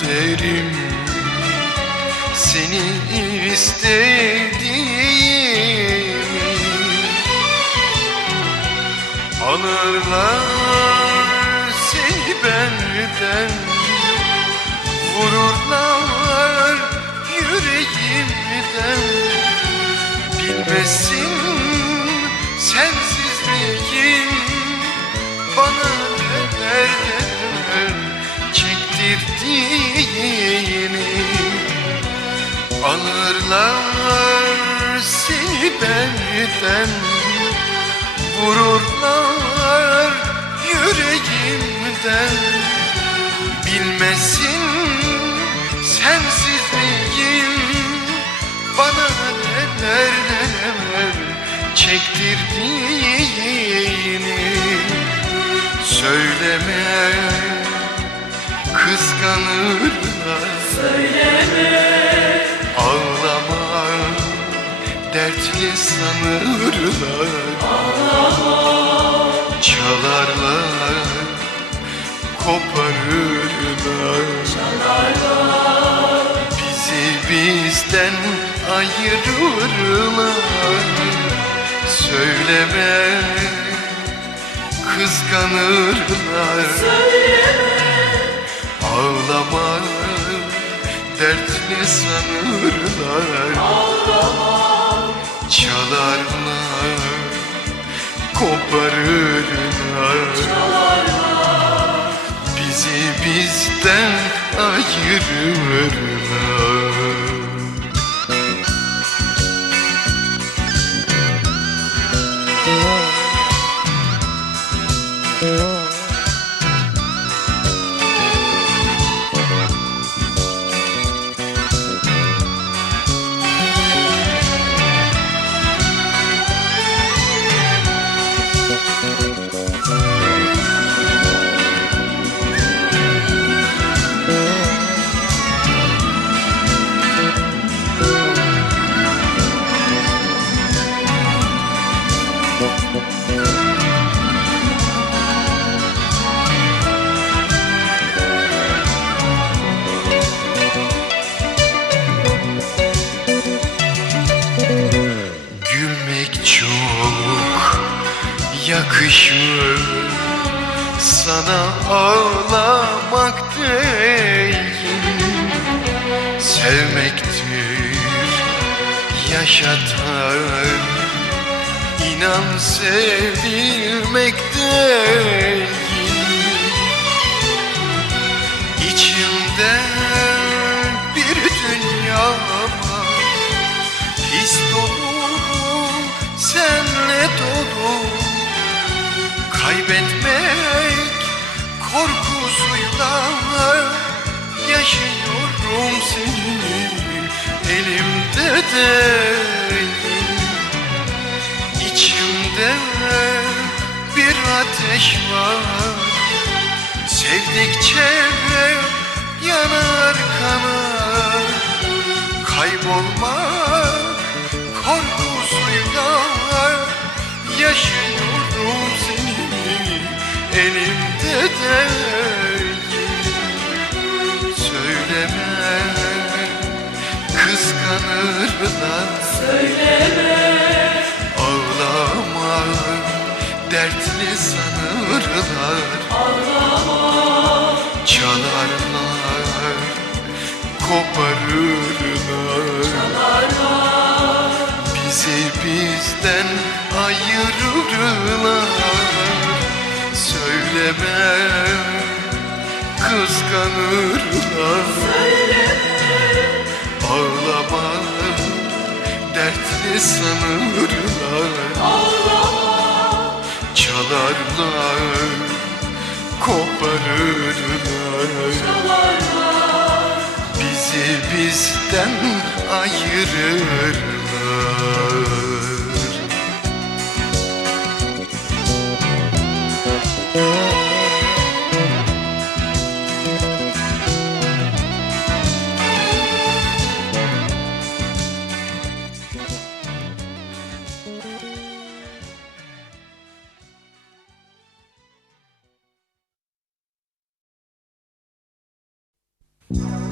kaderim Seni istediğimi Alırlar seni benden. Vururlar yüreğimden. Bilmesin çektirdiğini Alırlar seni benden Vururlar yüreğimden. Bilmesin sensizliğin Bana neler neler çektirdiğini kıskanırlar. Ağlama dertli sanırlar. Çalarlar koparırlar. Bizi bizden ayırırlar. Söyleme kıskanırlar Ağlama dertli sanırlar. Çalarlar koparırlar Bizi bizden ayırırlar yakışır Sana ağlamak değil Sevmektir yaşatan İnan sevilmek değil Kaybetmek korkusuyla Yaşıyorum seni elimde değil. İçimde bir ateş var. Sevdikçe yanar kanar Kaybolmak kıskanırlar. Ağlama dertli sanırlar. Çalarlar koparırlar. Bizi bizden ayırırlar. Söyleme kıskanırlar Ağlama dertli sanırlar Çalarlar koparırlar. Bizi bizden ayırırlar çalarlar